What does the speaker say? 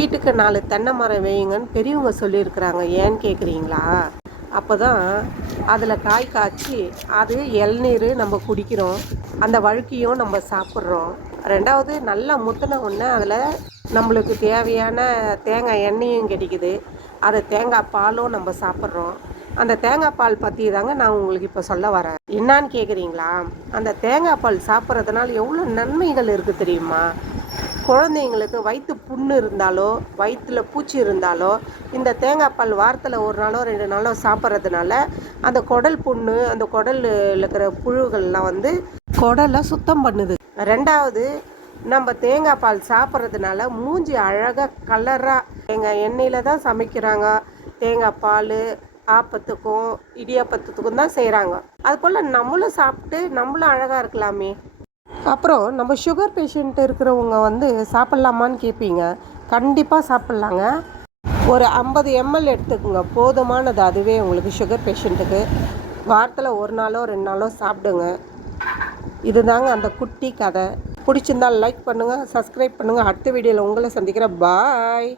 வீட்டுக்கு நாலு தென்னை மரம் வேயுங்கன்னு பெரியவங்க சொல்லியிருக்கிறாங்க. ஏன்னு கேட்குறீங்களா அப்போ தான் அதில் காய் காய்ச்சி அது இளநீர் நம்ம குடிக்கிறோம். அந்த வழுக்கியும் நம்ம சாப்பிட்றோம். ரெண்டாவது நல்லா முத்தின உடனே அதில் நம்மளுக்கு தேவையான தேங்காய் எண்ணெயும் கிடைக்குது. அதை தேங்காய் பாலும் நம்ம சாப்பிட்றோம். அந்த தேங்காய் பால் பற்றி தாங்க நான் உங்களுக்கு இப்போ சொல்ல வரேன். என்னான்னு கேட்குறீங்களா அந்த தேங்காய் பால் சாப்பிட்றதுனால எவ்வளோ நன்மைகள் இருக்குது தெரியுமா? குழந்தைங்களுக்கு வயிற்று புண்ணு இருந்தாலோ வயிற்றில் பூச்சி இருந்தாலோ இந்த தேங்காய் பால் வாரத்தில் ஒரு நாளோ ரெண்டு நாளோ சாப்பிட்றதுனால அந்த குடல் புண்ணு அந்த குடலில் இருக்கிற புழுகள்லாம் வந்து குடலை சுத்தம் பண்ணுது. ரெண்டாவது நம்ம தேங்காய் பால் சாப்பிட்றதுனால மூஞ்சி அழகாக கலராக தேங்காய் எண்ணெயில் தான் சமைக்கிறாங்க. தேங்காய் பால் ஆப்பத்துக்கும் இடியாப்பத்துக்கும் தான் செய்கிறாங்க அது போல் நம்மளும் சாப்பிட்டு நம்மளும் அழகாக இருக்கலாமே. அப்புறம் நம்ம சுகர் பேஷண்ட் இருக்கிறவங்க வந்து சாப்பிட்லாமான்னு கேட்பீங்க கண்டிப்பாக சாப்பிட்லாங்க. ஒரு ஐம்பது எம்எல் எடுத்துக்கோங்க. போதுமானது அதுவே உங்களுக்கு சுகர் பேஷண்ட்டுக்கு வாரத்தில் ஒரு நாளோ ரெண்டு நாளோ சாப்பிடுங்க. இதுதாங்க அந்த குட்டி கதை. பிடிச்சிருந்தால் லைக் பண்ணுங்கள் சப்ஸ்கிரைப் பண்ணுங்கள் அடுத்த வீடியோவில் உங்களை சந்திக்கிறேன். பாய்